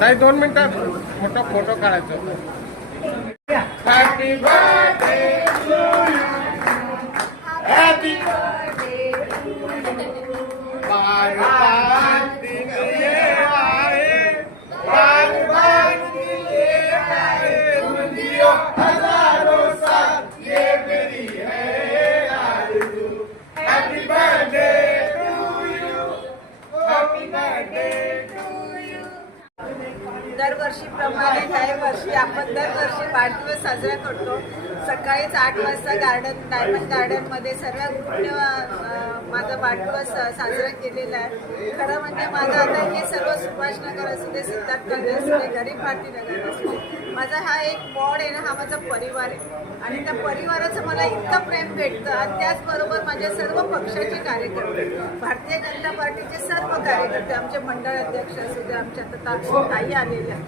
ताई 2 मिनिटं फोटो काढायचा. Happy birthday to you, happy birthday to you, बार बार दिन ये आए, बार बार दिन ये आए, जियो हजारों साल ये मेरी है आरज़ू. Happy birthday to you, happy birthday. दरवर्षीप्रमाणे काही वर्षी आपण दरवर्षी वाढदिवस साजरा करतो. सकाळीच 8 वाजता डायमंड गार्डनमध्ये सर्व ग्रुपने माझा वाढदिवस साजरा केलेला आहे. खरं म्हणजे माझा आता हे सर्व सुभाषनगर असू दे, सिद्धार्थनगर असू दे, गरीब भारती नगर असू दे, माझा हा एक वॉर्ड आहे ना, हा माझा परिवार आहे. आणि त्या परिवाराचं मला इतकं प्रेम भेटतं. आणि त्याचबरोबर माझ्या सर्व पक्षाचे कार्यकर्ते, भारतीय जनता पार्टीचे सर्व कार्यकर्ते, आमचे मंडळ अध्यक्ष असू दे, आमच्या आता ताई आलेल्या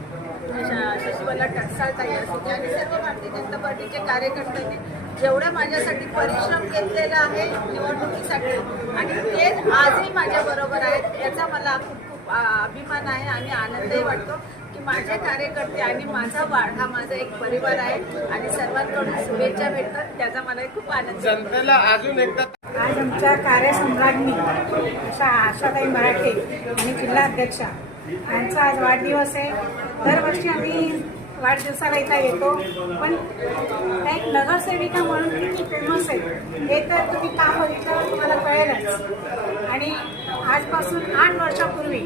शशिकला टकसाळ ताई असू दे, आणि सर्व भारतीय जनता पार्टीचे कार्यकर्त्यांनी जेवढं माझ्यासाठी परिश्रम घेतलेला आहे निवडणुकीसाठी, आणि तेच आजही माझ्याबरोबर आहेत, याचा मला खूप अभिमान आहे आणि आनंदही वाटतो की माझे कार्यकर्ते आणि माझा वाढ हा माझा एक परिवार आहे आणि सर्वांकडून शुभेच्छा भेटतात, त्याचा मला खूप आनंद. जनतेला अजून एकदा आज आमच्या कार्यसम्राज्ञी अशा आशाताई मराठे आणि जिल्हाध्यक्षा यांचा आज वाढदिवस आहे. दरवर्षी आम्ही वाढदिवसाला इथं येतो, पण एक नगरसेविका म्हणून किती फेमस आहे हे तर तुम्ही काम बघितलं तुम्हाला कळेलच. आणि आजपासून 8 वर्षापूर्वी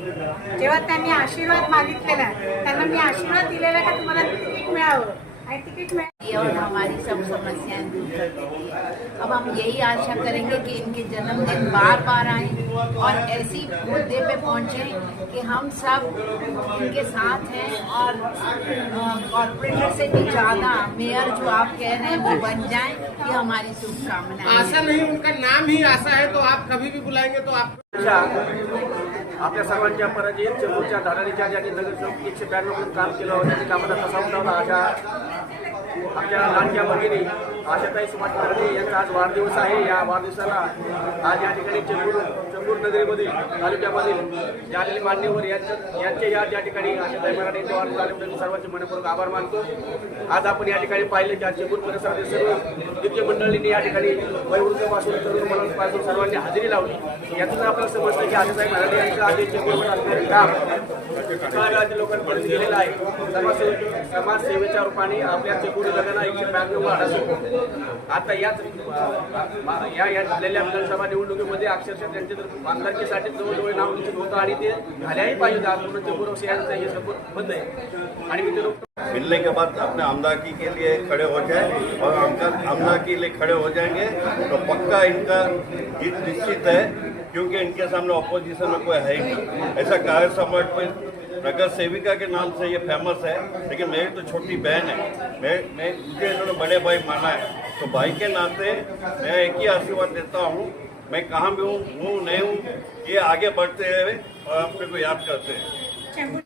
जेव्हा त्यांनी आशीर्वाद मागितलेला, त्यांना मी आशीर्वाद दिलेला का तुम्हाला तिकीट मिळावं, आणि तिकीट और हमारी सब समस्याएं दूर कर देती है. अब हम यही आशा करेंगे कि इनके जन्मदिन बार बार आए और ऐसी मुद्दे पे पहुंचे कि हम सब इनके साथ हैं और कॉर्पोरेटर से भी ज्यादा मेयर जो आप कह रहे हैं वो बन जाएं, ये हमारी शुभकामनाएं. ऐसा नहीं, उनका नाम ही ऐसा है, तो आप कभी भी बुलाएंगे तो आप आपल्या सर्वांच्या पराजय चेंबूरच्या धडाडीच्या ज्यांनी नगरसेवक 192 म्हणून काम केलं होतं त्यांनी कामाचा तसा होता. अशा आमच्या लहानच्या भगिनी आशाताई सुभाष मराठे यांचा आज वाढदिवस आहे. या वाढदिवसाला आज या ठिकाणी चेंबूर नगरीमधील तालुक्यामधील झालेले मान्यवर यांचे या ठिकाणी आशाताई मराठेंच्या वाढदिवस आल्याबद्दल सर्वांचे मनपूर्वक आभार मानतो. आज आपण या ठिकाणी पाहिले की चेंबूर परिसरातील सर्व दिग्गज मंडळींनी या ठिकाणी वयोवृद्धापासून तरुण मुलांपासून सर्वांनी हजेरी लावली. यातून आपल्याला समजतं की आशाताई मराठे यांचं आज चेंबूरवर असणारे काम तळागाळातील लोकांपर्यंत गेलेलं आहे. समाजसेवेच्या रूपाने आपल्या चेंबूर नगराला 192 वाढ असून आता या झालेल्या विधानसभा निवडणुकीमध्ये अक्षरशः त्यांचे आमदारकीसाठी जवळजवळ नाव निश्चित होतं आणि ते झाल्याही पाहिजे. आज पूर्ण चेंबूर यांचं हे सपोर्ट बंद आहे आणि मी मिलने के बाद अपने आमदारकी के लिए खड़े हो जाए और आमदारकी के लिए खड़े हो जाएंगे तो पक्का इनका जीत निश्चित है, क्योंकि इनके सामने ऑपोजिशन में कोई है ही नहीं. ऐसा कार्य समाज में नगर सेविका के नाम से ये फेमस है, लेकिन मेरी तो छोटी बहन है. मुझे इन्होंने बड़े भाई माना है, तो भाई के नाते मैं एक ही आशीर्वाद देता हूँ. मैं कहाँ भी हूँ नहीं हूँ, ये आगे बढ़ते हुए और अपने को याद करते हैं.